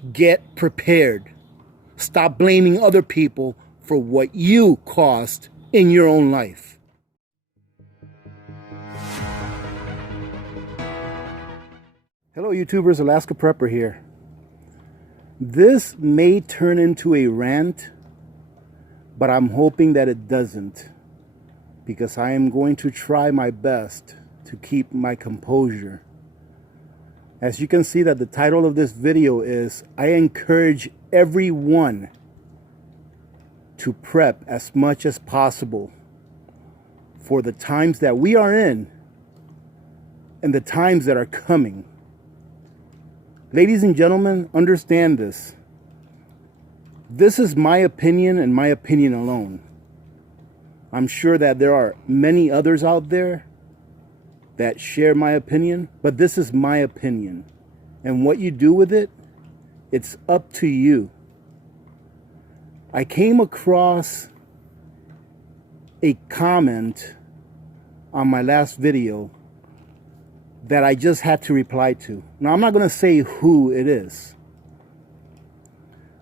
Get prepared. Stop blaming other people for what you caused in your own life. Hello YouTubers, Alaska Prepper here. This may turn into a rant, but I'm hoping that it doesn't, because I am going to try my best to keep my composure. As you can see that the title of this video is, I encourage everyone to prep as much as possible for the times that we are in and the times that are coming. Ladies and gentlemen, understand this. This is my opinion and my opinion alone. I'm sure that there are many others out there that share my opinion, but this is my opinion. And what you do with it, it's up to you. I came across a comment on my last video that I just had to reply to. Now, I'm not going to say who it is,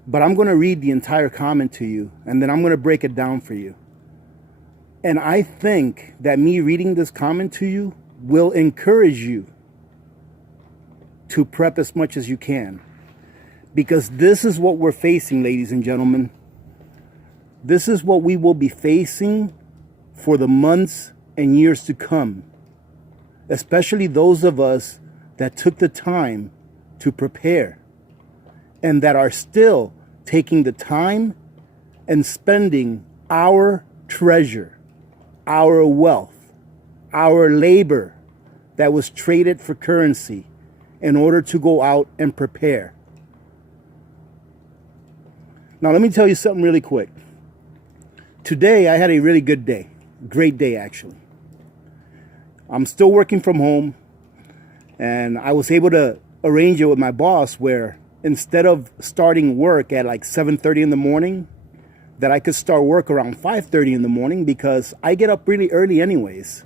but I'm going to read the entire comment to you, and then I'm going to break it down for you. And I think that me reading this comment to you will encourage you to prep as much as you can. Because this is what we're facing, ladies and gentlemen. This is what we will be facing for the months and years to come. Especially those of us that took the time to prepare and that are still taking the time and spending our treasure, our wealth, our labor that was traded for currency in order to go out and prepare. Now, let me tell you something really quick. Today, I had a really good day. Great day, actually. I'm still working from home, and I was able to arrange it with my boss where instead of starting work at like 7:30 in the morning, that I could start work around 5:30 in the morning, because I get up really early anyways.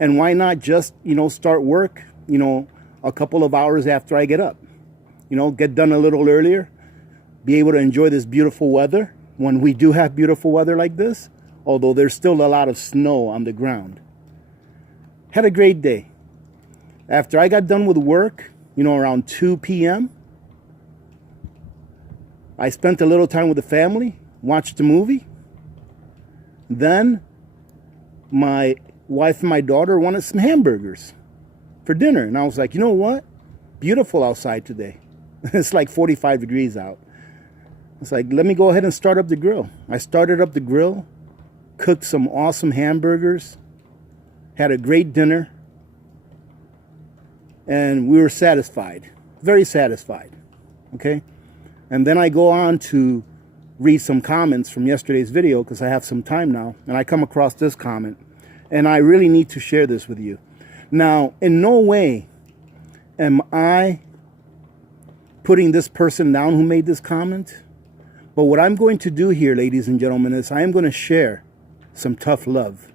And why not just, start work, a couple of hours after I get up? Get done a little earlier, be able to enjoy this beautiful weather when we do have beautiful weather like this, although there's still a lot of snow on the ground. Had a great day. After I got done with work, around 2 p.m., I spent a little time with the family, watched a movie. Then my wife and my daughter wanted some hamburgers for dinner. And I was like, you know what? Beautiful outside today. It's like 45 degrees out. It's like, let me go ahead and start up the grill. I started up the grill, cooked some awesome hamburgers, had a great dinner, and we were satisfied, very satisfied, okay? And then I go on to read some comments from yesterday's video because I have some time now, and I come across this comment, and I really need to share this with you. Now, in no way am I putting this person down who made this comment, but what I'm going to do here, ladies and gentlemen, is I am going to share some tough love.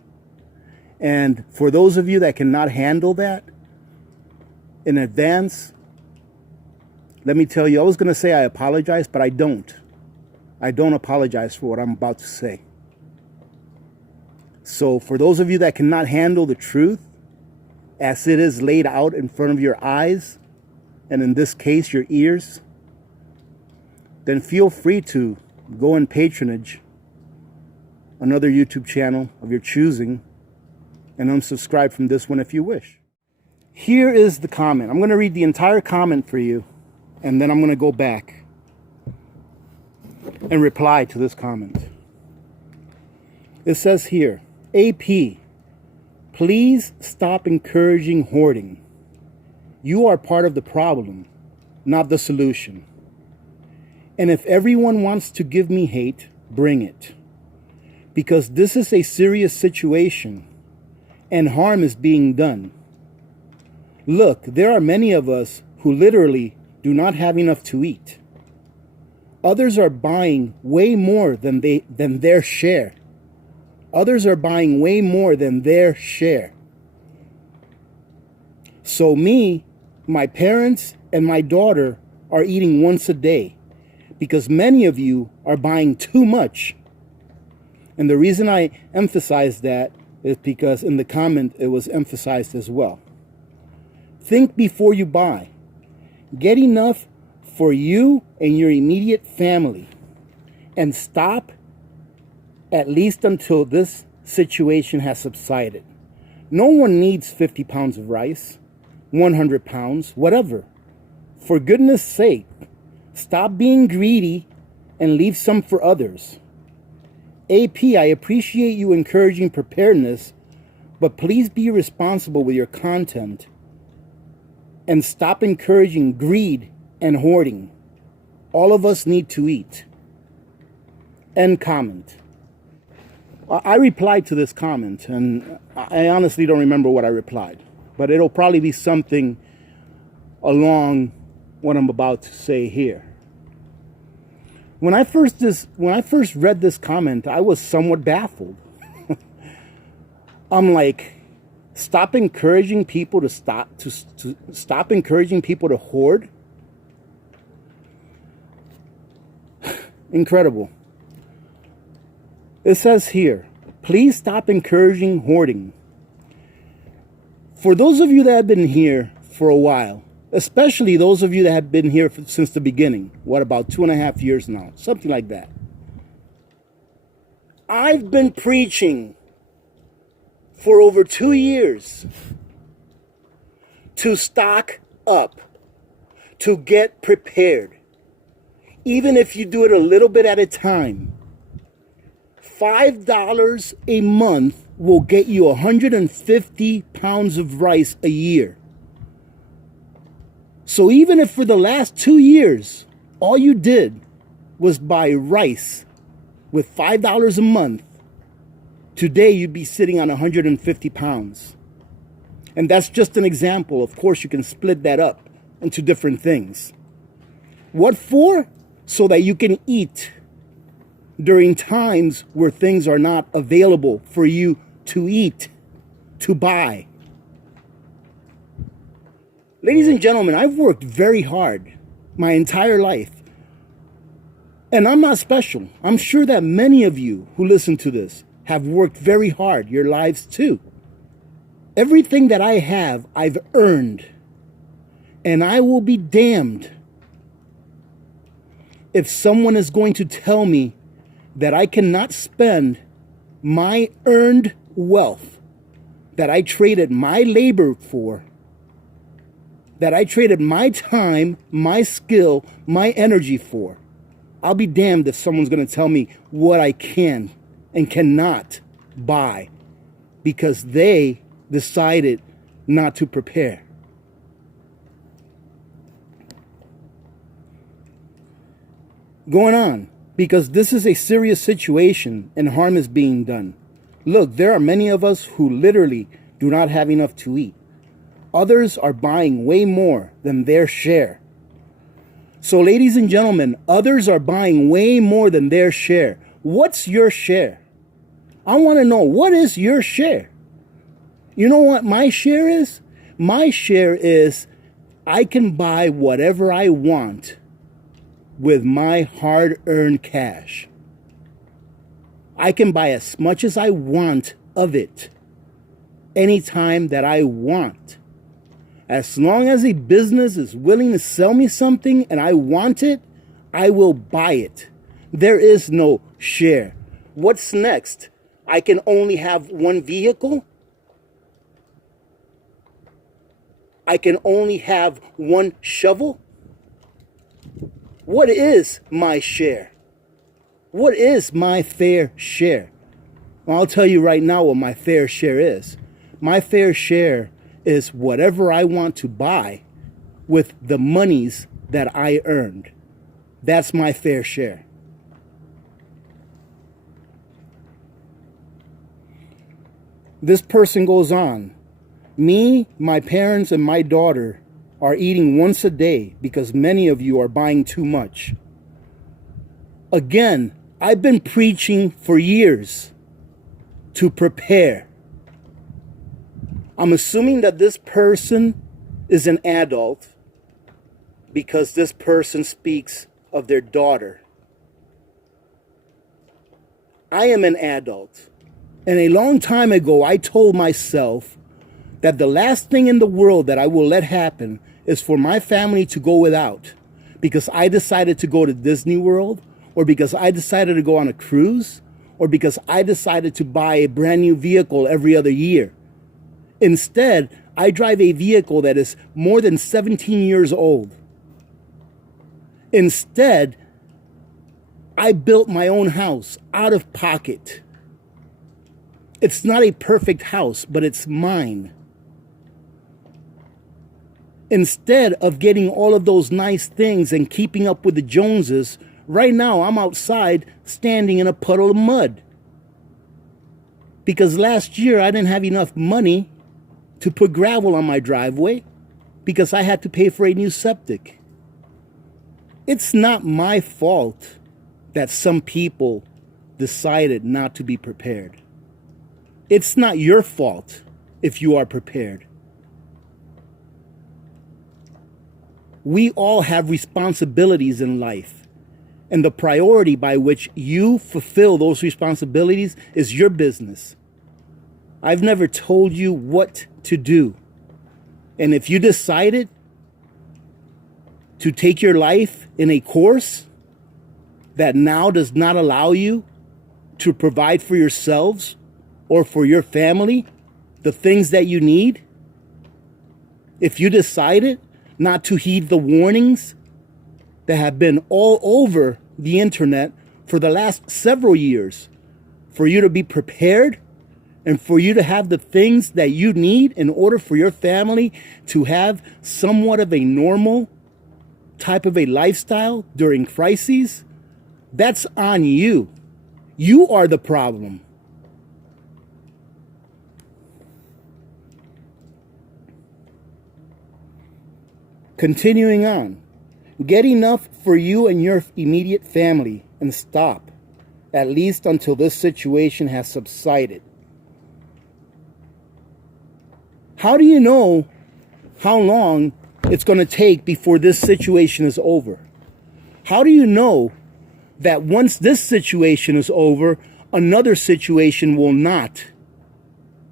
And for those of you that cannot handle that, in advance, let me tell you, I was going to say I apologize, but I don't. I don't apologize for what I'm about to say. So for those of you that cannot handle the truth as it is laid out in front of your eyes, and in this case, your ears, then feel free to go and patronage another YouTube channel of your choosing and unsubscribe from this one if you wish. Here is the comment. I'm going to read the entire comment for you, and then I'm going to go back and reply to this comment. It says here, AP, please stop encouraging hoarding. You are part of the problem, not the solution. And if everyone wants to give me hate, bring it. Because this is a serious situation and harm is being done. Look, there are many of us who literally do not have enough to eat. Others are buying way more than their share. Others are buying way more than their share. So me, my parents, and my daughter are eating once a day because many of you are buying too much. And the reason I emphasize that is because in the comment it was emphasized as well. Think before you buy. Get enough for you and your immediate family, and stop at least until this situation has subsided. No one needs 50 pounds of rice, 100 pounds, whatever. For goodness sake, stop being greedy and leave some for others. AP, I appreciate you encouraging preparedness, but please be responsible with your content and stop encouraging greed and hoarding. All of us need to eat. End comment. I replied to this comment, and I honestly don't remember what I replied, but it'll probably be something along what I'm about to say here. When I first read this comment, I was somewhat baffled. I'm like, stop encouraging people to stop encouraging people to hoard. Incredible. It says here, please stop encouraging hoarding. For those of you that have been here for a while, especially those of you that have been here since the beginning, what, about 2.5 years now, something like that. I've been preaching for over 2 years to stock up, to get prepared. Even if you do it a little bit at a time, $5 a month will get you 150 pounds of rice a year. So even if for the last 2 years, all you did was buy rice with $5 a month, today you'd be sitting on 150 pounds. And that's just an example. Of course, you can split that up into different things. What for? So that you can eat during times where things are not available for you to eat, to buy. Ladies and gentlemen, I've worked very hard my entire life. And I'm not special. I'm sure that many of you who listen to this have worked very hard your lives too. Everything that I have, I've earned. And I will be damned if someone is going to tell me that I cannot spend my earned wealth that I traded my labor for, that I traded my time, my skill, my energy for. I'll be damned if someone's going to tell me what I can and cannot buy because they decided not to prepare. Going on, because this is a serious situation and harm is being done. Look, there are many of us who literally do not have enough to eat. Others are buying way more than their share. So, ladies and gentlemen, others are buying way more than their share. What's your share? I want to know, what is your share? You know what my share is? My share is I can buy whatever I want with my hard-earned cash. I can buy as much as I want of it anytime that I want. As long as a business is willing to sell me something and I want it, I will buy it. There is no share. What's next? I can only have one vehicle? I can only have one shovel? What is my share? What is my fair share? Well, I'll tell you right now what my fair share is. My fair share is whatever I want to buy with the monies that I earned. That's my fair share. This person goes on. Me, my parents, and my daughter are eating once a day because many of you are buying too much. Again, I've been preaching for years to prepare. I'm assuming that this person is an adult. because this person speaks of their daughter. I am an adult, and a long time ago I told myself that the last thing in the world that I will let happen is for my family to go without because I decided to go to Disney World, or because I decided to go on a cruise, or because I decided to buy a brand new vehicle every other year. Instead, I drive a vehicle that is more than 17 years old. Instead, I built my own house out of pocket. It's not a perfect house, but it's mine. Instead of getting all of those nice things and keeping up with the Joneses, right now I'm outside standing in a puddle of mud. Because last year I didn't have enough money to put gravel on my driveway because I had to pay for a new septic. It's not my fault that some people decided not to be prepared. It's not your fault if you are prepared. We all have responsibilities in life, and the priority by which you fulfill those responsibilities is your business. I've never told you what to do. And if you decided to take your life in a course that now does not allow you to provide for yourselves or for your family the things that you need, if you decided not to heed the warnings that have been all over the internet for the last several years, for you to be prepared and for you to have the things that you need in order for your family to have somewhat of a normal type of a lifestyle during crises, that's on you. You are the problem. Continuing on, get enough for you and your immediate family and stop, at least until this situation has subsided. How do you know how long it's going to take before this situation is over? How do you know that once this situation is over, another situation will not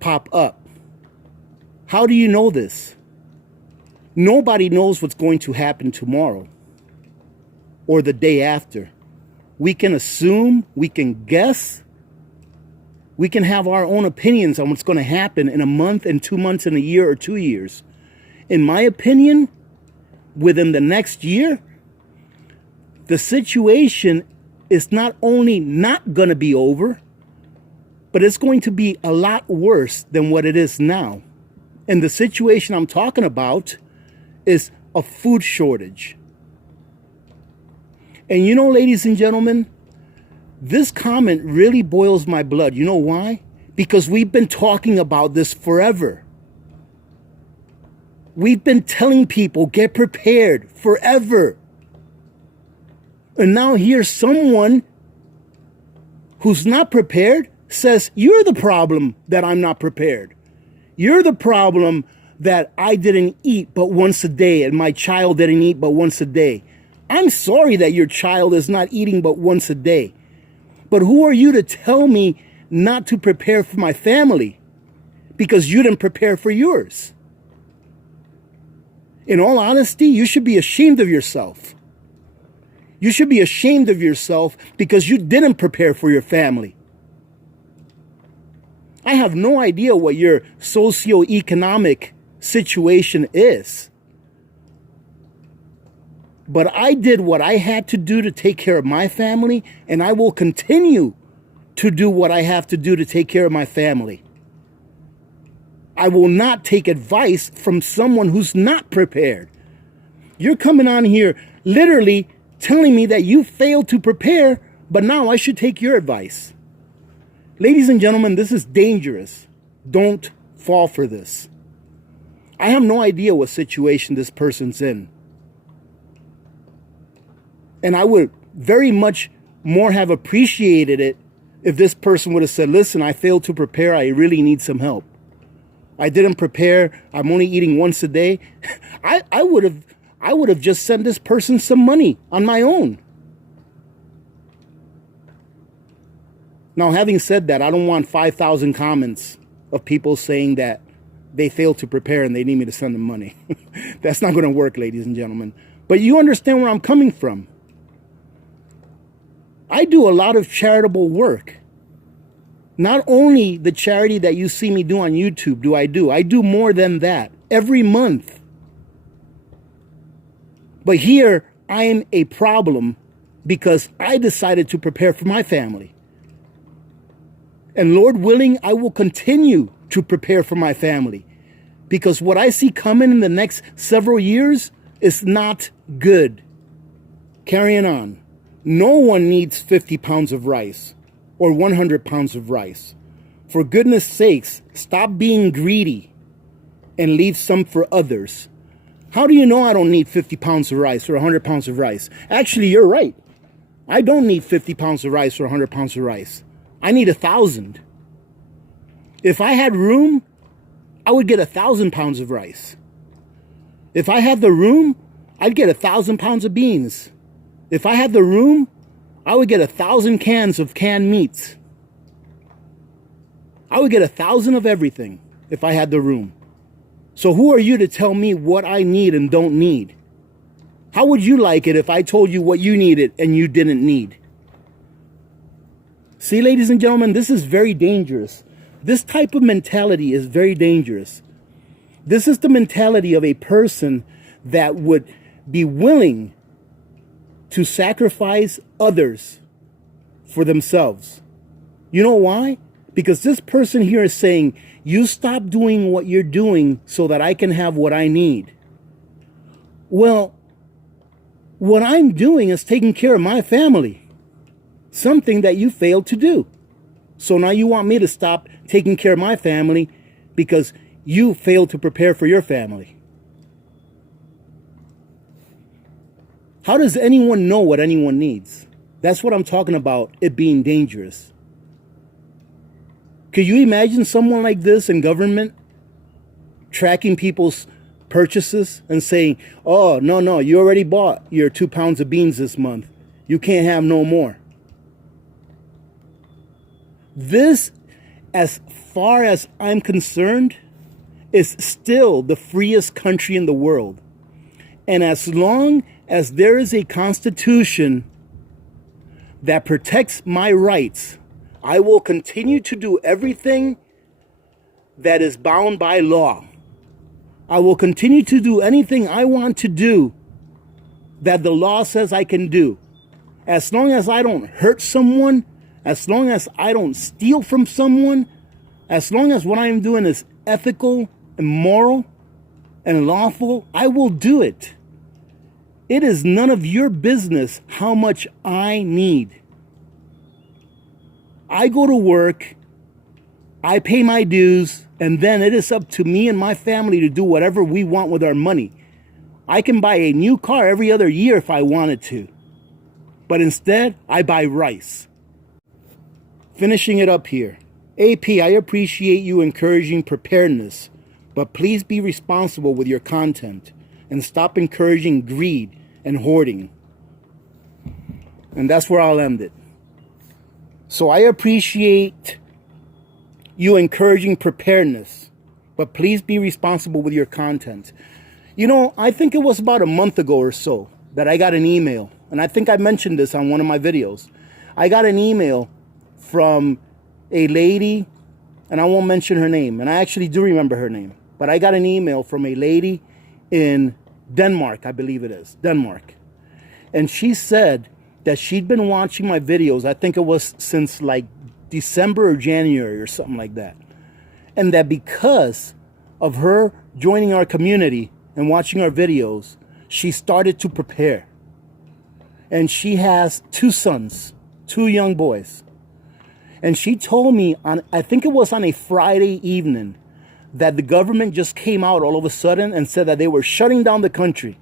pop up? How do you know this? Nobody knows what's going to happen tomorrow or the day after. We can assume, we can guess, we can have our own opinions on what's going to happen in a month and 2 months and a year or 2 years. In my opinion, within the next year, the situation is not only not going to be over, but it's going to be a lot worse than what it is now. And the situation I'm talking about is a food shortage. And you know, ladies and gentlemen, this comment really boils my blood. You know why? Because we've been talking about this forever. We've been telling people, get prepared forever. And now here's someone who's not prepared says, you're the problem that I'm not prepared. You're the problem that I didn't eat but once a day and my child didn't eat but once a day. I'm sorry that your child is not eating but once a day. But who are you to tell me not to prepare for my family because you didn't prepare for yours? In all honesty, you should be ashamed of yourself. You should be ashamed of yourself because you didn't prepare for your family. I have no idea what your socioeconomic situation is. But I did what I had to do to take care of my family, and I will continue to do what I have to do to take care of my family. I will not take advice from someone who's not prepared. You're coming on here literally telling me that you failed to prepare, but now I should take your advice. Ladies and gentlemen, this is dangerous. Don't fall for this. I have no idea what situation this person's in. And I would very much more have appreciated it if this person would have said, listen, I failed to prepare. I really need some help. I didn't prepare. I'm only eating once a day. I would I would have just sent this person some money on my own. Now, having said that, I don't want 5,000 comments of people saying that they failed to prepare and they need me to send them money. That's not going to work, ladies and gentlemen. But you understand where I'm coming from. I do a lot of charitable work. Not only the charity that you see me do on YouTube I do more than that every month. But here I am a problem because I decided to prepare for my family. And Lord willing, I will continue to prepare for my family, because what I see coming in the next several years is not good. Carrying on. No one needs 50 pounds of rice or 100 pounds of rice. For goodness sakes, stop being greedy and leave some for others. How do you know I don't need 50 pounds of rice or 100 pounds of rice? Actually, you're right. I don't need 50 pounds of rice or 100 pounds of rice. I need 1,000. If I had room, I would get 1,000 pounds of rice. If I had the room, I'd get 1,000 pounds of beans. If I had the room, I would get 1,000 cans of canned meats. I would get 1,000 of everything if I had the room. So who are you to tell me what I need and don't need? How would you like it if I told you what you needed and you didn't need? See, ladies and gentlemen, this is very dangerous. This type of mentality is very dangerous. This is the mentality of a person that would be willing to sacrifice others for themselves. You know why? Because this person here is saying, you stop doing what you're doing so that I can have what I need. Well, what I'm doing is taking care of my family. Something that you failed to do. So now you want me to stop taking care of my family because you failed to prepare for your family. How does anyone know what anyone needs? That's what I'm talking about, it being dangerous. Could you imagine someone like this in government tracking people's purchases and saying, oh, no, you already bought your 2 pounds of beans this month. You can't have no more. This, as far as I'm concerned, is still the freest country in the world. And as long as there is a constitution that protects my rights, I will continue to do everything that is bound by law. I will continue to do anything I want to do that the law says I can do. As long as I don't hurt someone, as long as I don't steal from someone, as long as what I'm doing is ethical and moral and lawful, I will do it. It is none of your business how much I need. I go to work, I pay my dues, and then it is up to me and my family to do whatever we want with our money. I can buy a new car every other year if I wanted to. But instead, I buy rice. Finishing it up here. AP, I appreciate you encouraging preparedness, but please be responsible with your content and stop encouraging greed and hoarding. And that's where I'll end it. So I appreciate you encouraging preparedness, but please be responsible with your content. You know, I think it was about a month ago or so that I got an email, and I think I mentioned this on one of my videos. I got an email from a lady, and I won't mention her name, and I actually do remember her name, but I got an email from a lady in Denmark, I believe it is, Denmark. And she said that she'd been watching my videos, I think it was since like December or January or something like that. And that because of her joining our community and watching our videos, she started to prepare. And she has 2 sons, 2 young boys. And she told me on, I think it was on a Friday evening, that the government just came out all of a sudden and said that they were shutting down the country.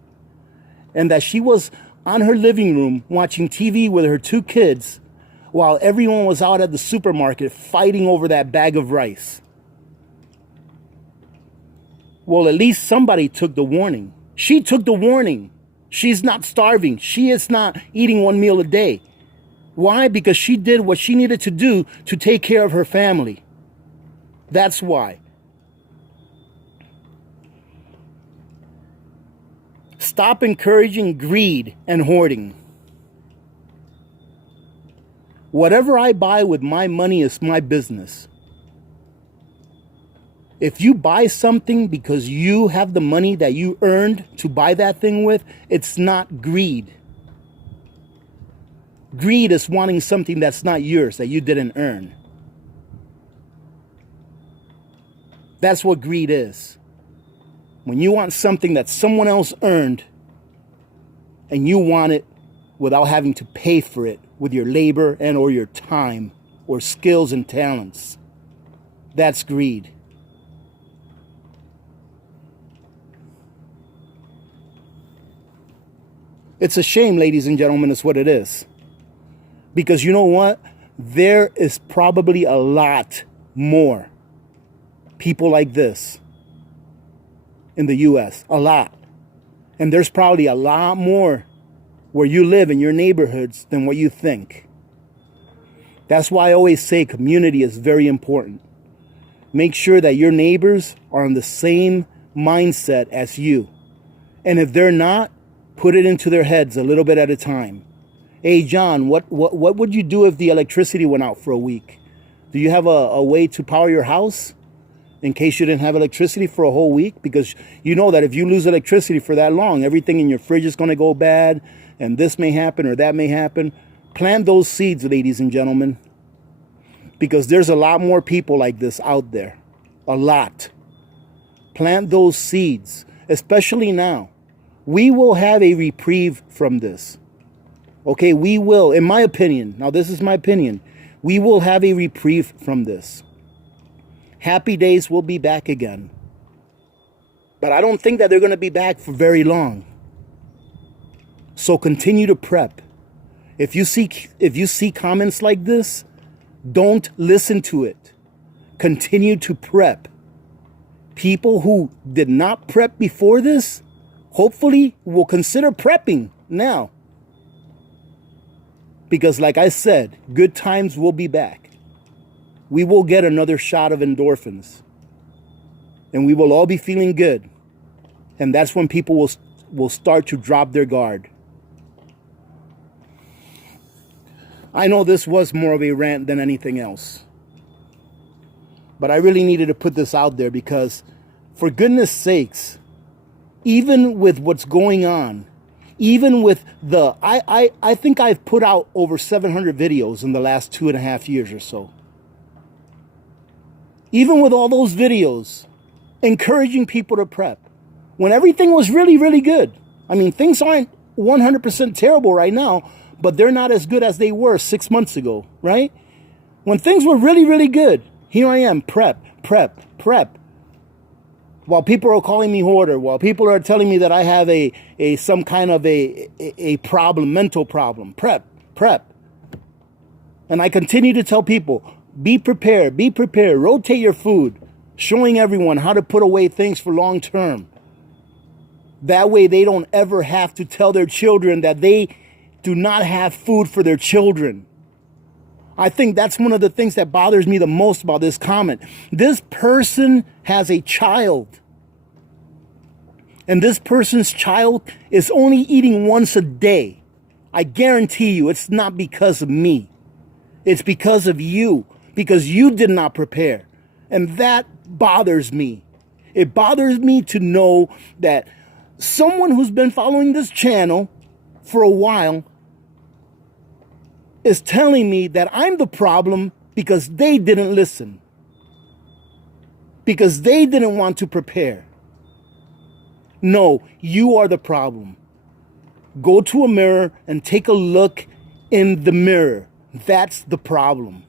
And that she was on her living room watching TV with her 2 kids while everyone was out at the supermarket fighting over that bag of rice. Well, at least somebody took the warning. She took the warning. She's not starving. She is not eating one meal a day. Why? Because she did what she needed to do to take care of her family. That's why. Stop encouraging greed and hoarding. Whatever I buy with my money is my business. If you buy something because you have the money that you earned to buy that thing with, it's not greed. Greed is wanting something that's not yours, that you didn't earn. That's what greed is. When you want something that someone else earned and you want it without having to pay for it with your labor and or your time or skills and talents, that's greed. It's a shame, ladies and gentlemen, is what it is. Because you know what? There is probably a lot more people like this in the U.S. A lot. And there's probably a lot more where you live in your neighborhoods than what you think. That's why I always say community is very important. Make sure that your neighbors are on the same mindset as you. And if they're not, put it into their heads a little bit at a time. Hey, John, what would you do if the electricity went out for a week? Do you have a way to power your house in case you didn't have electricity for a whole week? Because you know that if you lose electricity for that long, everything in your fridge is going to go bad, and this may happen or that may happen. Plant those seeds, ladies and gentlemen, because there's a lot more people like this out there. A lot. Plant those seeds, especially now. We will have a reprieve from this. Okay, we will, in my opinion, now this is my opinion, we will have a reprieve from this. Happy days will be back again. But I don't think that they're going to be back for very long. So continue to prep. If you see comments like this, don't listen to it. Continue to prep. People who did not prep before this, hopefully will consider prepping now. Because like I said, good times will be back. We will get another shot of endorphins. And we will all be feeling good. And that's when people will start to drop their guard. I know this was more of a rant than anything else. But I really needed to put this out there because, for goodness sakes, even with what's going on, even with the, I think I've put out over 700 videos in the last 2.5 years or so. Even with all those videos, encouraging people to prep, when everything was really, really good. I mean, things aren't 100% terrible right now, but they're not as good as they were 6 months ago, right? When things were really, really good, here I am, prep. While people are calling me hoarder, while people are telling me that I have some kind of a problem, mental problem, prep. And I continue to tell people, be prepared, rotate your food, showing everyone how to put away things for long term. That way they don't ever have to tell their children that they do not have food for their children. I think that's one of the things that bothers me the most about this comment. This person has a child. And this person's child is only eating once a day. I guarantee you it's not because of me. It's because of you. Because you did not prepare. And that bothers me. It bothers me to know that someone who's been following this channel for a while is telling me that I'm the problem because they didn't listen. Because they didn't want to prepare. No, you are the problem. Go to a mirror and take a look in the mirror. That's the problem.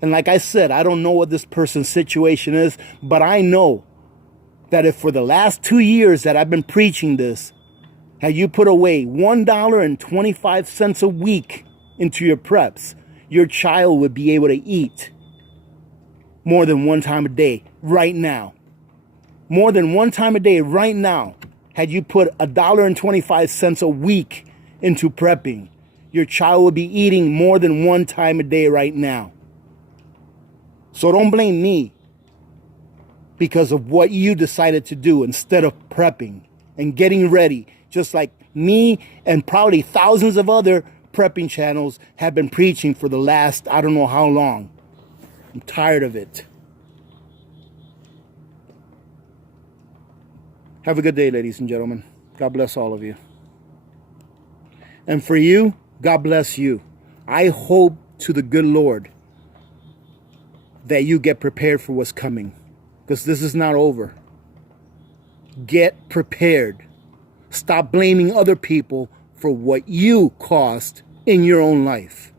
And like I said, I don't know what this person's situation is, but I know that if for the last 2 years that I've been preaching this, had you put away $1.25 a week into your preps, your child would be able to eat more than one time a day right now. more than one time a day right now, had you put $1.25 a week into prepping, your child will be eating more than one time a day right now. So don't blame me because of what you decided to do instead of prepping and getting ready, just like me and probably thousands of other prepping channels have been preaching for the last I don't know how long. I'm tired of it. Have a good day, ladies and gentlemen. God bless all of you. And for you, God bless you. I hope to the good Lord that you get prepared for what's coming, because this is not over. Get prepared. Stop blaming other people for what you caused in your own life.